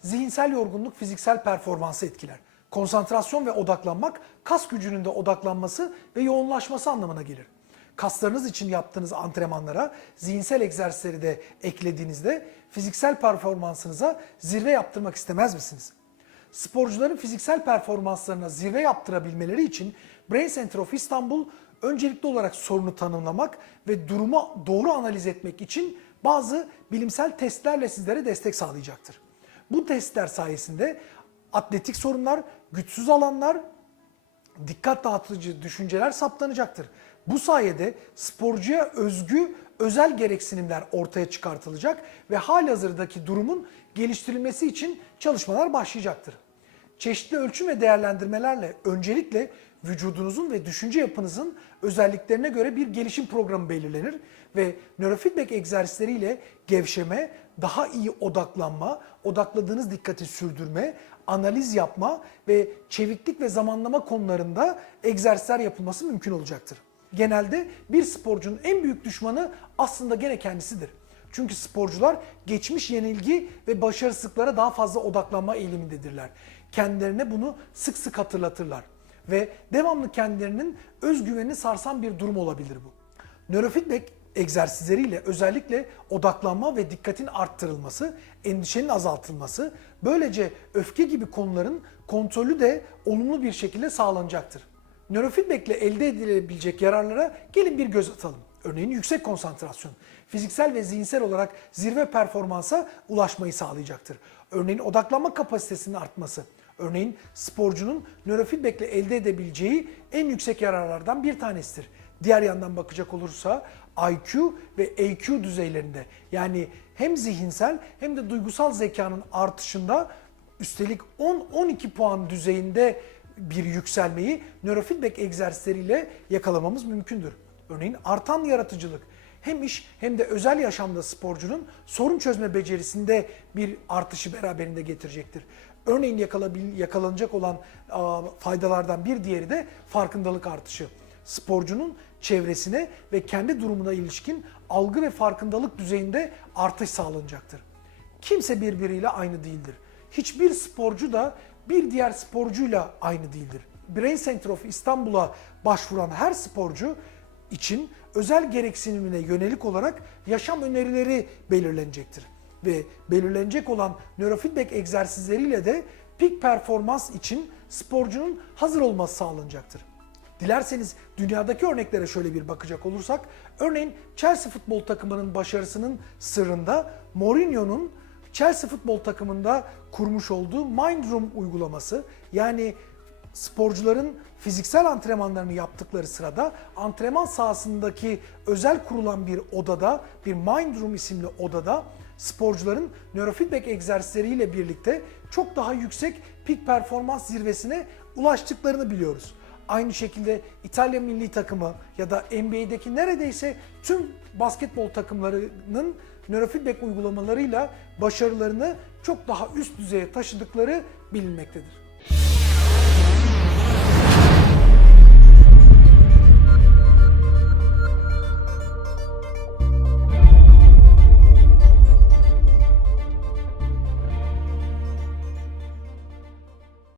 zihinsel yorgunluk fiziksel performansı etkiler. Konsantrasyon ve odaklanmak kas gücünün de odaklanması ve yoğunlaşması anlamına gelir. Kaslarınız için yaptığınız antrenmanlara zihinsel egzersizleri de eklediğinizde fiziksel performansınıza zirve yaptırmak istemez misiniz? Sporcuların fiziksel performanslarına zirve yaptırabilmeleri için Brain Center of İstanbul öncelikli olarak sorunu tanımlamak ve durumu doğru analiz etmek için bazı bilimsel testlerle sizlere destek sağlayacaktır. Bu testler sayesinde atletik sorunlar, güçsüz alanlar, dikkat dağıtıcı düşünceler saptanacaktır. Bu sayede sporcuya özgü özel gereksinimler ortaya çıkartılacak ve halihazırdaki durumun geliştirilmesi için çalışmalar başlayacaktır. Çeşitli ölçüm ve değerlendirmelerle öncelikle vücudunuzun ve düşünce yapınızın özelliklerine göre bir gelişim programı belirlenir ve nörofeedback egzersizleriyle gevşeme, daha iyi odaklanma, odakladığınız dikkati sürdürme, analiz yapma ve çeviklik ve zamanlama konularında egzersizler yapılması mümkün olacaktır. Genelde bir sporcunun en büyük düşmanı aslında gene kendisidir. Çünkü sporcular geçmiş yenilgi ve başarısızlıklara daha fazla odaklanma eğilimindedirler. Kendilerine bunu sık sık hatırlatırlar. Ve devamlı kendilerinin özgüvenini sarsan bir durum olabilir bu. Nörofeedback egzersizleriyle özellikle odaklanma ve dikkatin arttırılması, endişenin azaltılması, böylece öfke gibi konuların kontrolü de olumlu bir şekilde sağlanacaktır. Nörofeedback ile elde edilebilecek yararlara gelin bir göz atalım. Örneğin yüksek konsantrasyon, fiziksel ve zihinsel olarak zirve performansa ulaşmayı sağlayacaktır. Örneğin odaklanma kapasitesinin artması, örneğin sporcunun nörofeedback ile elde edebileceği en yüksek yararlardan bir tanesidir. Diğer yandan bakacak olursa IQ ve EQ düzeylerinde yani hem zihinsel hem de duygusal zekanın artışında üstelik 10-12 puan düzeyinde bir yükselmeyi nörofeedback egzersizleriyle yakalamamız mümkündür. Örneğin artan yaratıcılık hem iş hem de özel yaşamda sporcunun sorun çözme becerisinde bir artışı beraberinde getirecektir. Örneğin yakalanacak olan faydalardan bir diğeri de farkındalık artışı. Sporcunun çevresine ve kendi durumuna ilişkin algı ve farkındalık düzeyinde artış sağlanacaktır. Kimse birbiriyle aynı değildir. Hiçbir sporcu da bir diğer sporcuyla aynı değildir. Brain Center of İstanbul'a başvuran her sporcu için özel gereksinimine yönelik olarak yaşam önerileri belirlenecektir. Ve belirlenecek olan nörofeedback egzersizleriyle de peak performans için sporcunun hazır olması sağlanacaktır. Dilerseniz dünyadaki örneklere şöyle bir bakacak olursak, örneğin Chelsea futbol takımının başarısının sırrında Mourinho'nun Chelsea futbol takımında kurmuş olduğu Mind Room uygulaması yani sporcuların fiziksel antrenmanlarını yaptıkları sırada antrenman sahasındaki özel kurulan bir odada, bir Mind Room isimli odada sporcuların nörofeedback egzersizleriyle birlikte çok daha yüksek peak performans zirvesine ulaştıklarını biliyoruz. Aynı şekilde İtalya milli takımı ya da NBA'deki neredeyse tüm basketbol takımlarının nörofeedback uygulamalarıyla başarılarını çok daha üst düzeye taşıdıkları bilinmektedir.